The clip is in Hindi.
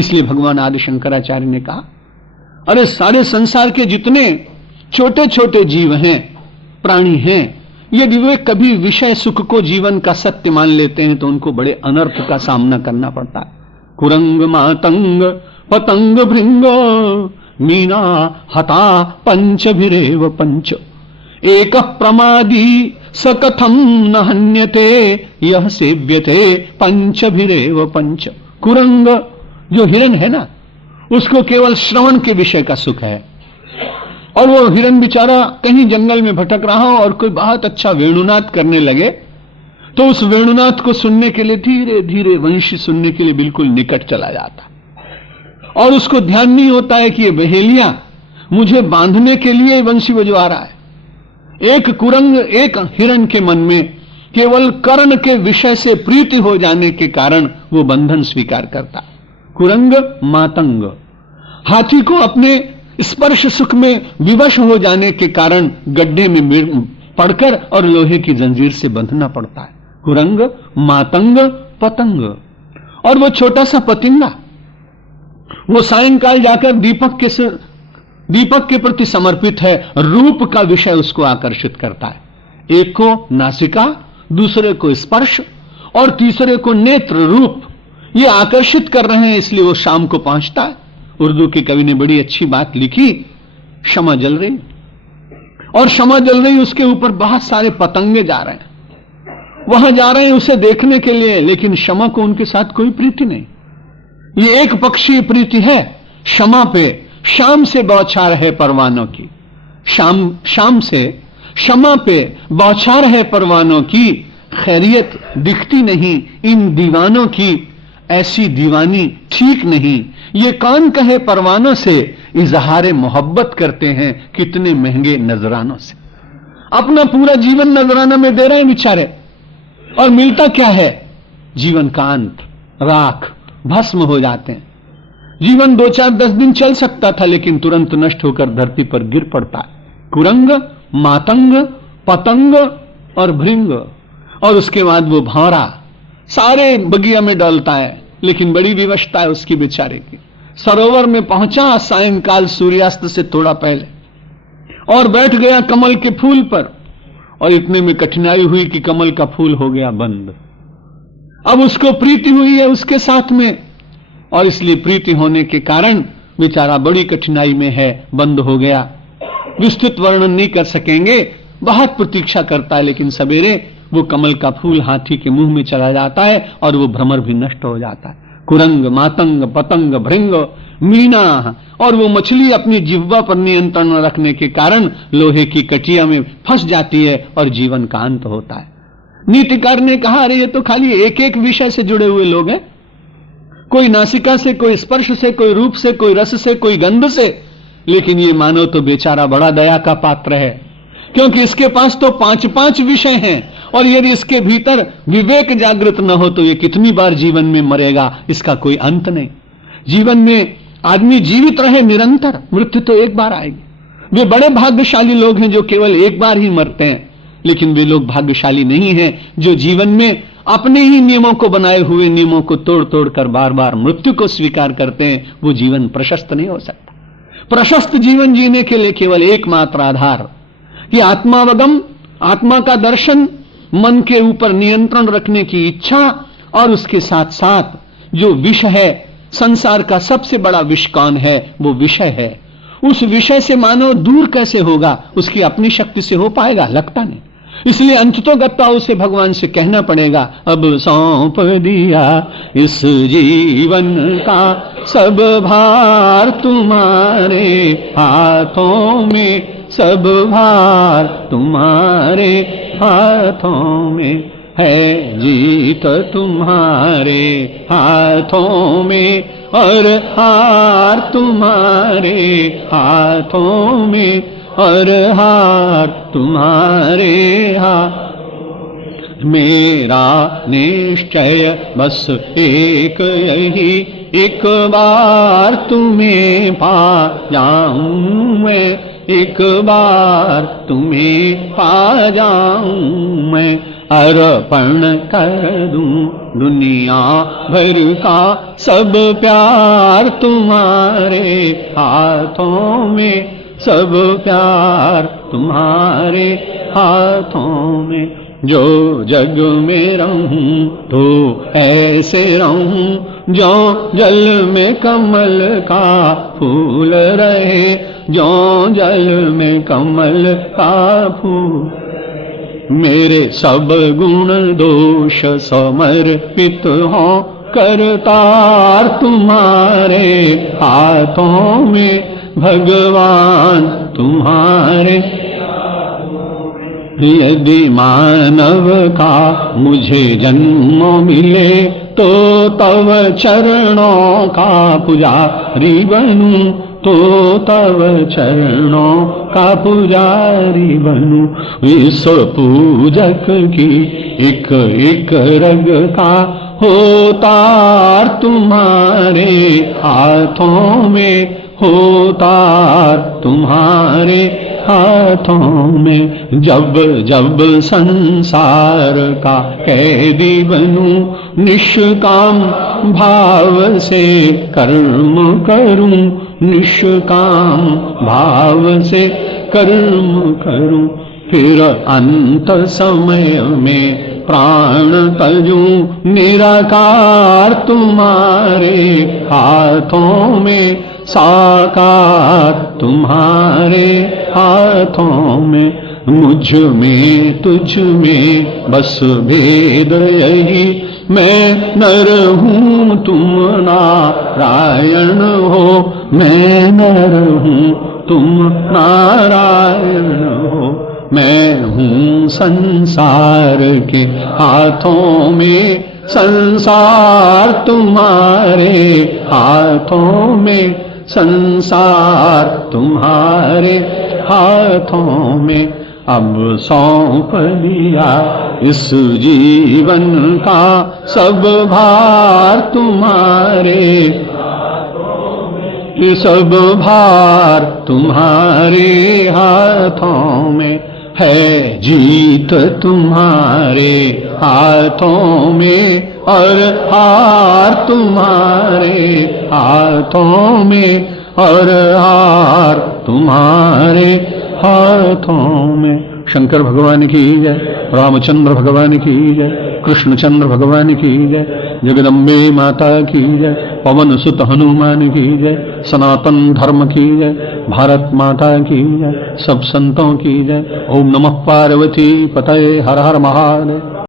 इसलिए भगवान आदि शंकराचार्य ने कहा, अरे सारे संसार के जितने छोटे छोटे जीव हैं, प्राणी हैं, यदि वे कभी विषय सुख को जीवन का सत्य मान लेते हैं तो उनको बड़े अनर्थ का सामना करना पड़ता है। कुरंग मातंग पतंग भृंग मीना हता पंचभिरेव पंच एक प्रमादी सकथम न हन्यते यह सेव्यते पंचभिरेव पंच। कुरंग जो हिरण है ना, उसको केवल श्रवण के विषय का सुख है, और वो हिरण बेचारा कहीं जंगल में भटक रहा हो और कोई बहुत अच्छा वेणुनाद करने लगे तो उस वेणुनाद को सुनने के लिए धीरे धीरे वंशी सुनने के लिए बिल्कुल निकट चला जाता, और उसको ध्यान नहीं होता है कि ये बहेलिया मुझे बांधने के लिए वंशी बजवा रहा है। एक कुरंग, एक हिरण के मन में केवल कर्ण के विषय से प्रीति हो जाने के कारण वो बंधन स्वीकार करता। कुरंग मातंग, हाथी को अपने स्पर्श सुख में विवश हो जाने के कारण गड्ढे में पड़कर और लोहे की जंजीर से बंधना पड़ता है। कुरंग मातंग पतंग, और वो छोटा सा पतिंगा, वो सायंकाल जाकर दीपक के प्रति समर्पित है, रूप का विषय उसको आकर्षित करता है। एक को नासिका, दूसरे को स्पर्श और तीसरे को नेत्र रूप, ये आकर्षित कर रहे हैं, इसलिए वो शाम को पहुंचता है। उर्दू के कवि ने बड़ी अच्छी बात लिखी, शमा जल रही, और शमा जल रही उसके ऊपर बहुत सारे पतंगे जा रहे हैं, वहां जा रहे हैं उसे देखने के लिए, लेकिन शमा को उनके साथ कोई प्रीति नहीं। ये एक पक्षीय प्रीति है शमा पे, शाम से बौछार है परवानों की, शाम से शमा पे बौछार है परवानों की, खैरियत दिखती नहीं इन दीवानों की, ऐसी दीवानी ठीक नहीं, ये कौन कहे परवानों से, इजहारे मोहब्बत करते हैं कितने महंगे नजरानों से। अपना पूरा जीवन नजराना में दे रहे हैं बेचारे, और मिलता क्या है? जीवन का अंत, राख, भस्म हो जाते हैं। जीवन 2 4 10 दिन चल सकता था, लेकिन तुरंत नष्ट होकर धरती पर गिर पड़ता है। कुरंग मातंग पतंग और भृंग, और उसके बाद वो भौरा सारे बगिया में डलता है, लेकिन बड़ी विवशता है उसकी बेचारे की। सरोवर में पहुंचा सायंकाल सूर्यास्त से थोड़ा पहले, और बैठ गया कमल के फूल पर, और इतने में कठिनाई हुई कि कमल का फूल हो गया बंद। अब उसको प्रीति हुई है उसके साथ में, और इसलिए प्रीति होने के कारण बेचारा बड़ी कठिनाई में है, बंद हो गया। विस्तृत वर्णन नहीं कर सकेंगे, बहुत प्रतीक्षा करता है, लेकिन सवेरे वो कमल का फूल हाथी के मुंह में चला जाता है और वो भ्रमर भी नष्ट हो जाता है। कुरंग मातंग पतंग भृंग मीना, और वो मछली अपनी जिह्वा पर नियंत्रण रखने के कारण लोहे की कटिया में फंस जाती है और जीवन का अंत होता है। नीतिकार ने कहा, अरे ये तो खाली एक एक विषय से जुड़े हुए लोग हैं, कोई नासिका से, कोई स्पर्श से, कोई रूप से, कोई रस से, कोई गंध से, लेकिन ये मानव तो बेचारा बड़ा दया का पात्र है, क्योंकि इसके पास तो 5 विषय हैं, और यदि इसके भीतर विवेक जागृत न हो तो ये कितनी बार जीवन में मरेगा, इसका कोई अंत नहीं। जीवन में आदमी जीवित रहे निरंतर, मृत्यु तो एक बार आएगी। वे बड़े भाग्यशाली लोग हैं जो केवल एक बार ही मरते हैं, लेकिन वे लोग भाग्यशाली नहीं हैं जो जीवन में अपने ही नियमों को बनाए हुए नियमों को तोड़ तोड़ कर बार बार मृत्यु को स्वीकार करते हैं। वो जीवन प्रशस्त नहीं हो सकता। प्रशस्त जीवन जीने के लिए केवल एकमात्र आधार कि आत्मावगम, आत्मा का दर्शन, मन के ऊपर नियंत्रण रखने की इच्छा, और उसके साथ साथ जो विष है, संसार का सबसे बड़ा विष कौन है? वो विषय है। उस विषय से मानव दूर कैसे होगा? उसकी अपनी शक्ति से हो पाएगा? लगता नहीं। इसलिए अंततोगत्वा उसे भगवान से कहना पड़ेगा, अब सौंप दिया इस जीवन का सब भार तुम्हारे हाथों में, सब भार तुम्हारे हाथों में है, जीत तुम्हारे हाथों में और हार तुम्हारे हाथों में, और हार तुम्हारे हाथ। मेरा निश्चय बस एक यही, एक बार तुम्हें पा जाऊं मैं, एक बार तुम्हें पा जाऊं मैं, अर्पण कर दूं दुनिया भर का सब प्यार तुम्हारे हाथों में, सब प्यार तुम्हारे हाथों में। जो जग में रहूं तो ऐसे रहूं जो जल में कमल का फूल रहे, जो जल में कमल का फूल। मेरे सब गुण दोष समर्पित हो करतार तुम्हारे हाथों में, भगवान तुम्हारे। यदि मानव का मुझे जन्म मिले तो तव चरणों का पुजारी बनूं, तो तव चरणों का पुजारी बनूं। इस पूजक की एक एक रग का होतार तुम्हारे हाथों में, होतार तुम्हारे हाथों में। जब जब संसार का कैदी बनूं निष्काम भाव से कर्म करूं, निष्काम भाव से कर्म करूं। फिर अंत समय में प्राण तजूं निराकार तुम्हारे हाथों में, साकार तुम्हारे हाथों में। मुझ में तुझ में बस भेद यही, मैं नर हूँ तुम नारायण हो, मैं नर हूँ तुम नारायण हो। मैं हूँ संसार के हाथों में, संसार तुम्हारे हाथों में, संसार तुम्हारे हाथों में। अब सौंप दिया इस जीवन का सब भार तुम्हारे, ये सब भार तुम्हारे हाथों में है। जीत तुम्हारे हाथों में और हार तुम्हारे हाथों में, और हार तुम्हारे हाथों में। शंकर भगवान की जय, रामचंद्र भगवान की जय, कृष्णचंद्र भगवान की जय, जगदम्बे माता की जय, पवन सुत हनुमान की जय, सनातन धर्म की जय, भारत माता की जय, सब संतों की जय। ओम नमः पार्वती पतये, हर हर महादेव।